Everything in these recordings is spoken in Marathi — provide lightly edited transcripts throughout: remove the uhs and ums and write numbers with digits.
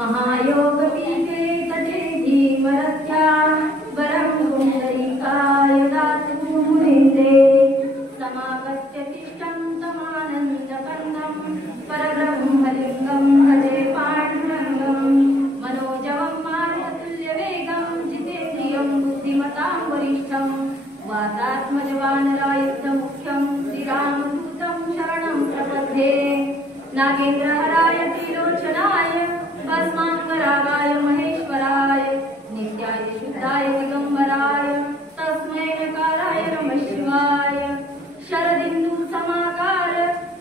महायोग पीते तजे धीमरथ्या वरं पुंडरीकाय दातु मुनिन्दे समागत्य तिष्ठं तमानन्दकन्दं परब्रह्मलिङ्गं भजे पाण्डुरङ्गं मनोजवं मारुततुल्यवेगं जितेन्द्रियं बुद्धिमतां वरिष्ठं वातात्मजवानरायुक्तमुख्यं श्रीरामदूतं शरणं प्रपद्ये नागेन्द्रहराय त्रिलोचनाय भस्मांगरागाय महेश्वराय नित्याय शुद्धाय दिगंबराय तस्मै नकाराय नमः शिवाय शरदिन्दु समाकार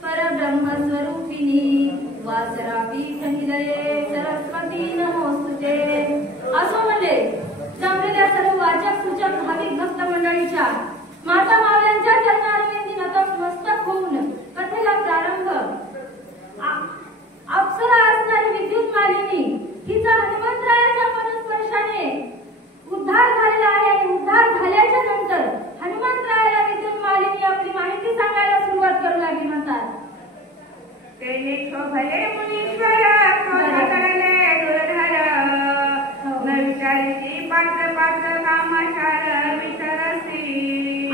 परब्रह्मस्वरूपिणी वासरापीठनिलये सरस्वती नमोस्तुते। असो म्हणजे जमलेल्या सर्व वाचक सूचक भाविक भक्त मंडळीच्या माता मावळ्यांच्या चरणारविंदी नतमस्तक होऊन कथेला प्रारंभ। अप्सरा असणारी विद्युत मालिनी हिचा हनुमंतरायाच्या पदस्पर्शाने उद्धार झालेला आहे आणि उद्धार झाल्याच्या नंतर हनुमंतरायाला विद्युत मालिनी आपली माहिती सांगायला सुरुवात करू लागली। म्हणतात तेने शोभले मुनीश्वर शोधकरले दुर्धर न विचारिती पात्र पात्र कामाचार विचारसी।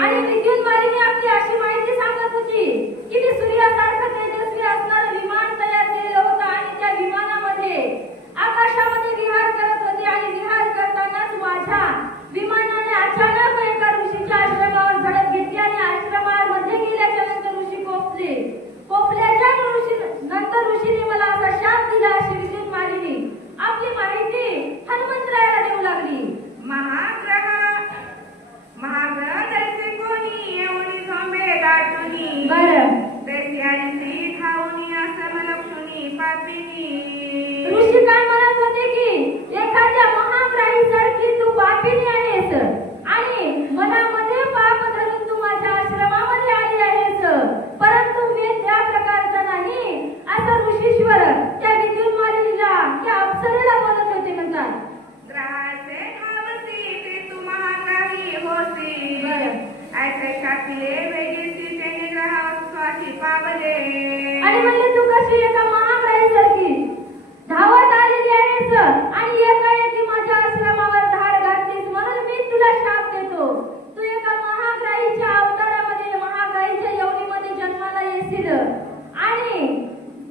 आणि विद्युत मालिनी आपली अशी माहिती सांगत होती की ती सूर्यासारखं तेजस्वी असणारं विमान तयार केलं होतं आणि त्या विमानामध्ये आकाशामध्ये विहार करत होते आणि विहार करतानाच माझ्या विमानाने अचानक एका ऋषीच्या आश्रमावर धडक घेतली आणि आश्रमामध्ये गेल्याच्या नंतर ऋषी पोपल्याच्या नंतर ऋषीने मला असा शाप दिला। अशी विद्युत मालिनी आपली माहिती हनुमंतरायाला देऊ लागली। महाग्रह दैसे कोणी एवढी झोंबे दाटुनी बरं दैसे आणि स्त्री ठाऊनी असमलक्षुनी पापिनी। ऋषी काय म्हणत होते की एखाद्या महाग्राही सारखी तू पापिनी आहेस आणि मनामध्ये पाप धरून तू माझ्या आश्रमामध्ये आली आहेस, परंतु मी त्या प्रकारचा नाही असं ऋषीश्वर त्या विद्युत मालिनीला त्या अप्सरेला बोलत होते। म्हणतात ग्रहाचे ठावसी ते तू महाग्राही होसी। बरं ऐसे शापिले वेगळीसी ते निग्रह स्वासी पावले। आणि म्हणले तू कशी एका महाग्राही सारखी धावत आलेली आहेस आणि एकाएकी माझ्या आश्रमावर धाड घातलीस, म्हणून मी तुला शाप देतो। तू एका महाग्राहीच्या अवतारामध्ये महाग्राहीच्या योनीमध्ये जन्माला येशील आणि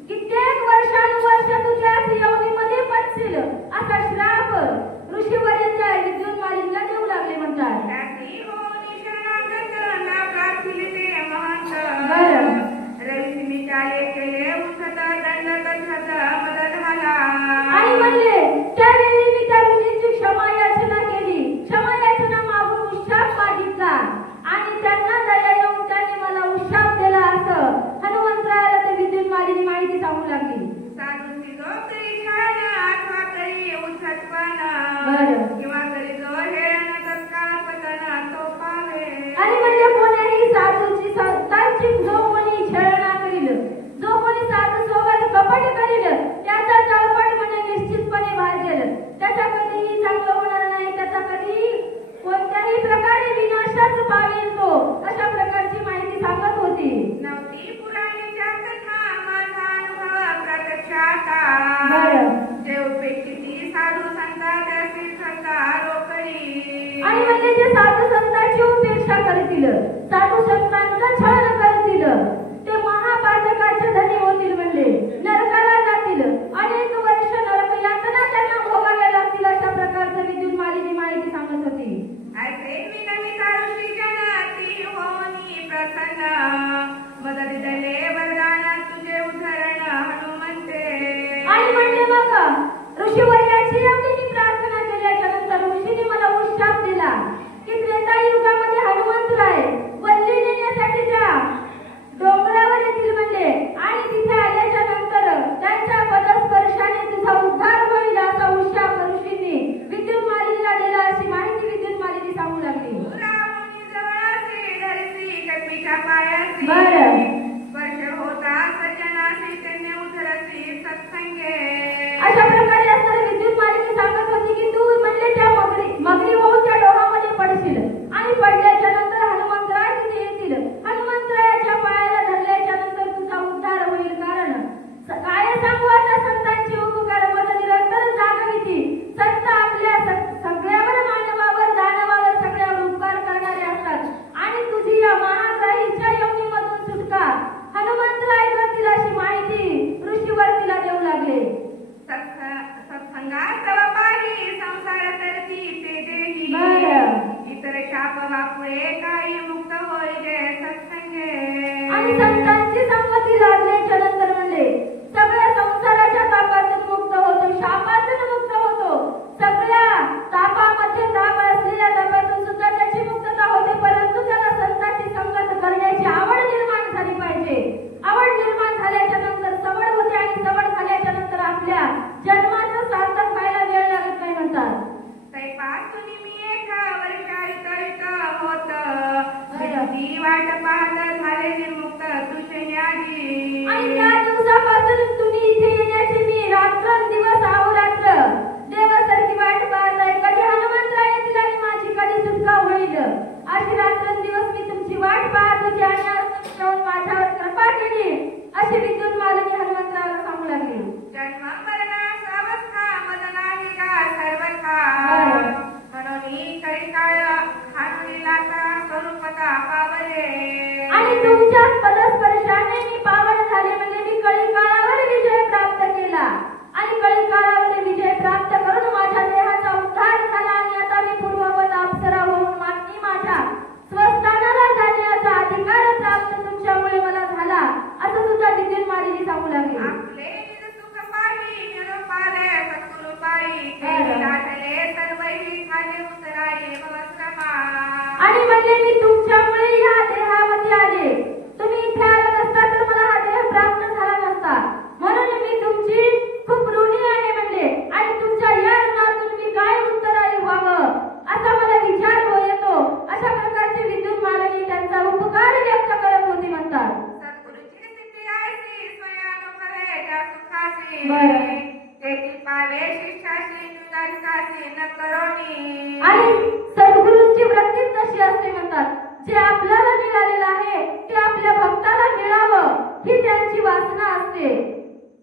कित्येक वर्षानुवर्ष तू त्याच योनीमध्ये पडशील असा श्राप ऋषीवर्य त्या विद्युत मालिनीला देऊ लागले। म्हणतात त्याची होनी शरणागत ना प्रार्थिले ते महंत। बरं रविनी चाले केले उठत दंड कथत मद झाला। आणि म्हणले त्यावेळी मी त्या ऋषींची क्षमा याचना केली, क्षमा याचना मागून उशाप मागितला आणि त्यांना दया येऊन त्यांनी मला उशाप दिला असं हनुमंतरायाला ते विद्युत मालिनी माहिती सांगू लागली। साधूची जो तरी छान अथवा तरी उद्धटपण किंवा तरी जो हेळण तत्काळ पतन तो पावे। आणि म्हणले कोणीही साधूची संतांची जो कोणी छळणा करील, जो कोणी साधू सोबत कपट करील त्याचा तळपट म्हणजे निश्चितपणे भाजेल, त्याचा कधीही चांगलं होणार नाही, त्याचा कधी कोणत्याही प्रकारे विनाशच पावेल तो, अशा प्रकारची माहिती सांगत होती। नवती पुराणीच्या कथा माझा अनुभव प्रत्यक्षाता। देवपेक्षी साधू संता त्याची संता रोकडी। आणि म्हणजे जे साधू संतांची उपेक्षा करतील, साधू संतांचा छळ करतील ते महापातकाचे धनी होतील, म्हणजे नरकाला जातील, अनेक वर्ष नरक यातना त्यांना भोगाव्या लागतील, अशा प्रकारचं विद्युत मालिनी माहिती सांगत होती। ऐसे विनमिता ऋषी जन ती होनी प्रसन्न मदत दिले वरदान तुझे उद्धरण हनुमंते। आणि म्हणले मग ऋषीवर्याची एवढी मी प्रार्थना केल्याच्या नंतर ऋषीने मला उशाप दिला की त्रेतायुगामध्ये हनुमंतराय वल्ली नेण्यासाठी त्या डोंगरावर येतील म्हणले आणि तिथे आल्याच्या नंतर त्यांच्या पदस्पर्शाने तुझा उद्धार होईल असा उशाप ऋषींनी विद्युत मालिनीला दिला, अशी माहिती विद्युत मालिनी सांगू लागली। बरं स्पर्श होता सज्जनासी त्यांनी उधरसी सत्संगे। अशा प्रकारे असणारी विद्युत मालिनी सांगत होती की तू म्हणले त्या मगरी होऊन त्या डोहामध्ये पडशील आणि पडल्याच्या नंतर हनुमंतराय तिथे येतील, हनुमंतरायाच्या पायाला धरल्याच्या नंतर तू बापुळे काही मुक्त होईले सत्संगे. आणि संतांची संगती लाभल्याच्या नंतर म्हणले सगळ्या संसाराच्या तापातून मुक्त होतो, शापातून मुक्त होतो, सगळ्या तापामध्ये ताप असलेल्या तापातून सुद्धा त्याची मुक्तता होते. परंतु त्याला संतांची संगत करण्याची आवड निर्माण झाली पाहिजे. आवड निर्माण झाल्याच्या नंतर सवड होते आणि सवड झाल्याच्या नंतर आपल्या जन्माचं सार्थक व्हायला वेळ लागत नाही म्हणतात. तैपासून मी एका वर्षात होत ती वाट पाहत झाले निर्मुक्त तुझ्याजी. आणि त्या दिवसापासून तुम्ही इथे येण्याची मी रात्रंदिवस अहोरात्र देवासारखी वाट पाहताय. कधी हनुमंतराय येतील आणि माझी कधी सुटका होईल अशी रात्रंदिवस मी तुमची वाट पाहत होती आणि आज माझ्यावर कृपा केली अशी विद्युत मालनी हनुमंतराला सांगू लागली. जन्म मरणास अवस्था मद नाही का सर्वथा म्हणून काही काळ हानुलीलाचा स्वरूपता पावले. आणि तुमच्या पदस्पर्शाने मी पावन झाले म्हणजे मी कळी काळावर विजय प्राप्त केला आणि कळी काळावर विजय प्राप्त करून माझ्या देहाचा उद्धार झाला आणि आता मी पूर्ववत अप्सरा होऊन मी माझ्या स्वस्थानाला जाण्याचा अधिकार प्राप्त तुमच्यामुळे मला झाला असं सुद्धा विद्युत मालिनी सांगू लागली. आपले निज सुख पाही निरुपाले सत्कृपाई केली लाटले सर्वही खाले उतराई भवश्रमा. आणि म्हणले मी तुमच्यामुळे या देहामध्ये आले. तुम्ही इथे आला नसता तर मला हा देह प्राप्त झाला नसता. म्हणून मी तुमची खूप ऋणी आहे म्हणले आणि तुमच्या या ऋणातून मी काय उत्तराई व्हावं असा मला विचार येतो. अशा प्रकारची विद्युत मालनी त्यांचा उपकार व्यक्त करत होती म्हणतात. सद्गुरूची स्थिती आहे स्वयानुभवे त्या सुखाची. बरं. तेथील पावे शिष्याशी तुझ्याशी न करोनी. आणि सद्गुरूंची वृत्ती तशी असते म्हणतात. जे आपल्याला मिळालेलं आहे ते आपल्या भक्ताला मिळावं ही त्यांची वासना असते.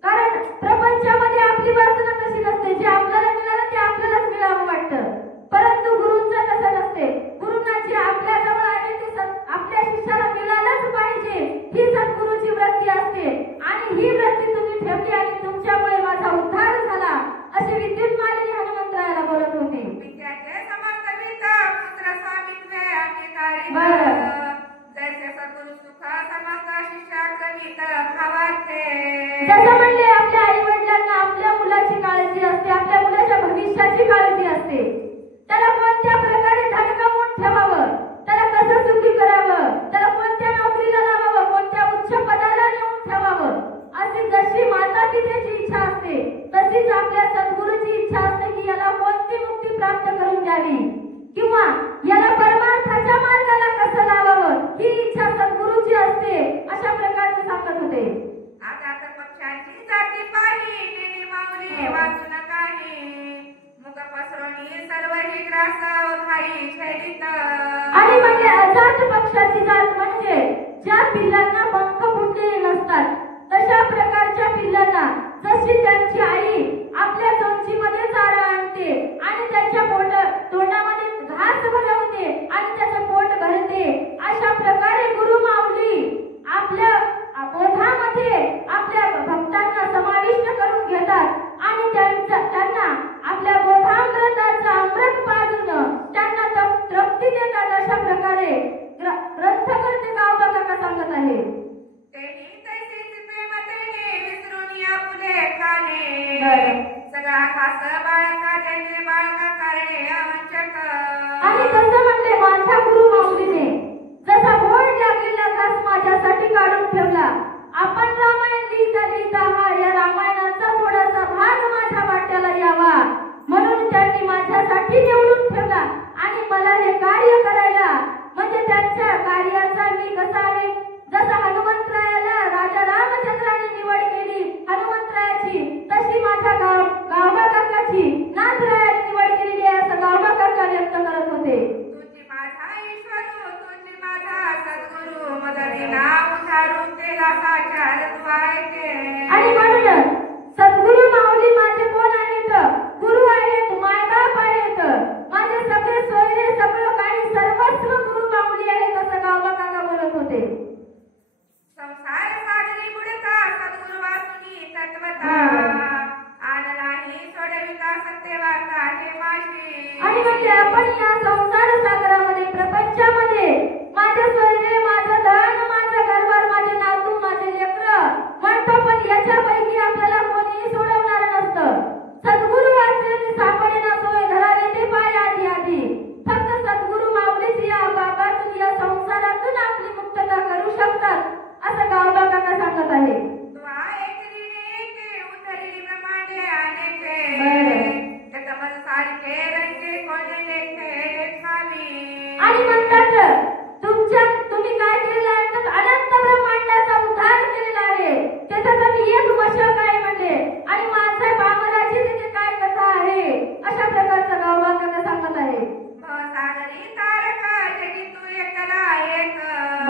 कारण प्रपंचामध्ये आपली वासना तशी नसते. जे आपल्याला मिळालं ते आपल्यालाच मिळावं वाटतं. परंतु गुरूंचं तसं नसते. गुरूंना जे आपल्या जवळ आहे ते आपल्या शिष्याला मिळालंच पाहिजे ही सद्गुरूची वृत्ती असते. आणि ही वृत्ती तुम्ही ठेवली आणि तुमच्यामुळे माझा उद्धार झाला अशी विद्युत मालिनी हनुमंतरायाला बोलत होती. विद्याचे समर्थित पुत्र स्वामित्वे अंगीकारी. जैसे सद्गुरु सुख समर्थ शिष्या कवित भावाचे. जसं म्हणले आपल्या आई वडिलांना आपल्या मुलाची काळजी असते, आपल्या मुलाच्या भविष्याची काळजी असते. त्याला कोणत्या प्रकारे धन कमवून ठेवावं, त्याला कसं सुखी करावं, त्याला कोणत्या नोकरीला लावावं, कोणत्या उच्च पदाला नेऊन ठेवावं अशी जशी माता पित्याची इच्छा असते तशीच आपल्या सद्गुरूची इच्छा असते की याला कोणती मुक्ती प्राप्त करून द्यावी किंवा याला परमार्थाच्या मार्गाला कसं लावावं ही इच्छा सद्गुरूची असते. अशा प्रकारचे सांगत होते. आता तर पक्षांची जाती पाही नेली माऊली वाचून काही मुख पसरवणी सर्व ही ग्रासाव खाई शैलीत. आणि म्हणजे अजात पक्षाची जात म्हणजे ज्या पिल्लांना पंख फुटलेले नसतात तशा प्रकारच्या पिल्लांना जशी त्यांची आई आपल्या चमचीमध्ये चारा आणते आणि त्याच्या तोंडामध्ये घास भरवते आणि त्याचं पोट भरते अशा प्रकारे गुरु माऊली आपल्या बोधामध्ये आपल्या भक्तांना समाविष्ट करून घेतात आणि त्यांना आपल्या बोधामृताचं अमृत पाजून त्यांना तृप्ती देतात. अशा प्रकारे ग्रंथकर्ते गावबा काका सांगत आहे. सगळा खास बाळका त्याने बाळका कारणे अवंचक. आणि कसं म्हणले माझ्या गुरु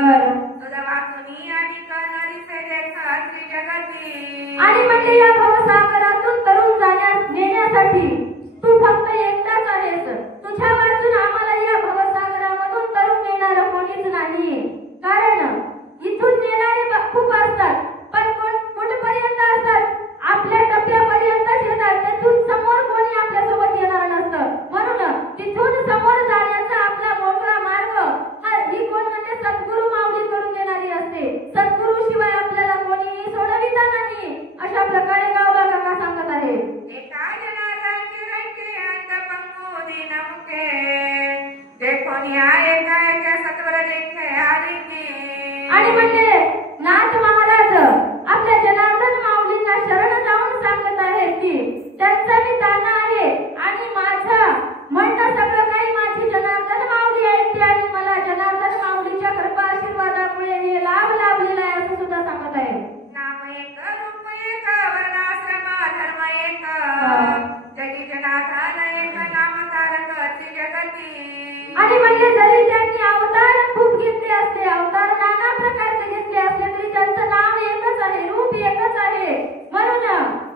बरं. तुझा वाचुनी आणि करणारी से देखा त्रिजगती. आणि म्हणजे या भवसागरातून तरुण नेण्यासाठी तू फक्त एकटाच आहेस. तुझ्या वाचून आम्हाला या भवसागरामधून तरुण नेणारं कोणीच नाही. कारण इथून नेणारे खूप असतात, पण कुठपर्यंत असतात? आपल्या टप्प्यापर्यंतच येतात. तिथून समोर कोणी आपल्यासोबत येणार नसतं. म्हणून तिथून समोर जाण्याचा आपला मोकळा मार्ग ही कोण म्हणजे सद्गुरू माऊली करून देणारी असते. सद्गुरू शिवाय आपल्याला कोणीही सोडविता नाही. अशा प्रकारे गावबा काका सांगत आहे. एका जनार्दनची रंके अंत पंगू दीन मुखे. देखोनी आये काय क्या सत्वर देखे आदिती. आणि म्हणजे नाथ महाराज आपल्या जनार्दन माऊलींना शरण जाऊन सांगत आहेत की त्यांचा मी दाना आहे आणि माझं म्हणणं सगळं काही माझी जनार्दन माऊली ऐकते आणि मला जनार्दन माऊलीच्या कृपा आशीर्वादामुळे हे लाभ लाभलेला आहे असं सुद्धा सांगत आहे. नाम एक रूप एक वर्णाश्रम धर्म एक. जगी जनार्दन एक नाम तारक त्रिजगती. आणि म्हणजे जरी त्यांनी अवतार खूप घेतले असते, अवतार नाना प्रकारचे घेतले असले तरी त्यांचं नाव एकच आहे, रूप एकच आहे. म्हणून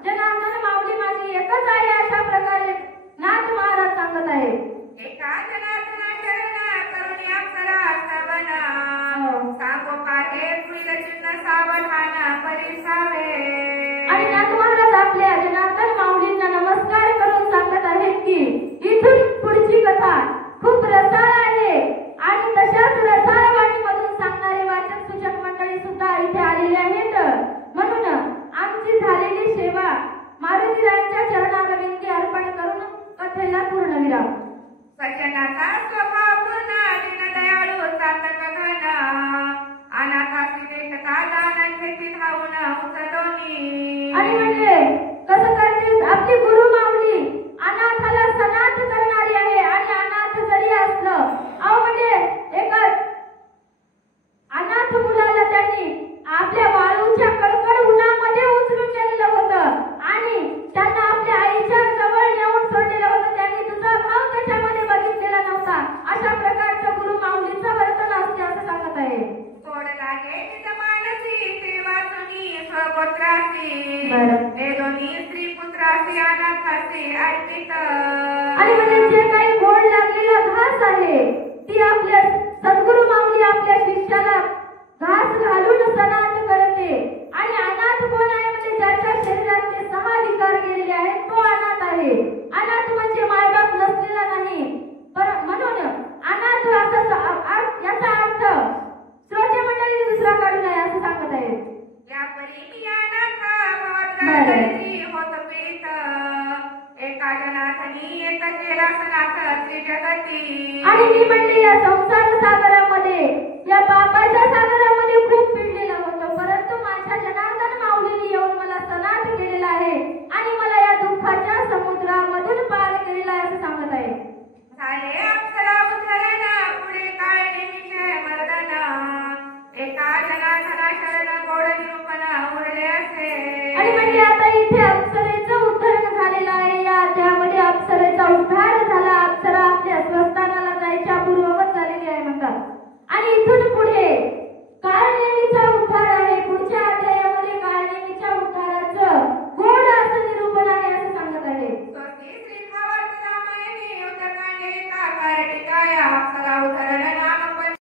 जनार्दन माऊली माझी एकच आहे अशा प्रकारे नाथ महाराज सांगत आहे. एका जनार्दना शरण करुणी अप्सरा श्रवण. सांगो पाहे पुढील चिन्ह सावधान परिसावे. आणि नाथ महाराज आपल्या जनार्दन माऊलींना नमस्कार करून सांगत आहेत की इथून पुढची कथा खूप रसाळ आहे आणि तशाच रसाळ वाणीमधून सांगणारे वाचक सूचक मंडळी सुद्धा इथे आलेले आहेत. म्हणून आमची झालेली सेवा मारुतीरायांच्या चरणारविंदी अर्पण करून कथेला पूर्णविराम. सज्जनाचा स्वभाव पूर्ण दीनदयाळू चातक घन. अनाथासी देखता दान खेती धावून उचलोनी. आणि म्हणजे कसं करतेस? आपली गुरु माऊली अनाथाला सनाथ करणारी आहे. आणि अनाथ जरी असलं म्हणजे एका अनाथ मुलाला त्यांनी आपल्या वाळूच्या कडकड उन्हामध्ये उचलून नेलेलं होतं आणि त्यांना आपल्या आईच्या जवळ नेऊन सोडलेलं होतं. त्यांनी तुझा भाव त्याच्यामध्ये बघितलेला नव्हता. अशा प्रकारचं गुरु माऊलीचं वर्तन असते असं सांगत आहे. तोड लागे निज मानसी सेवा सुनी स्वगोत्रासी. बरं.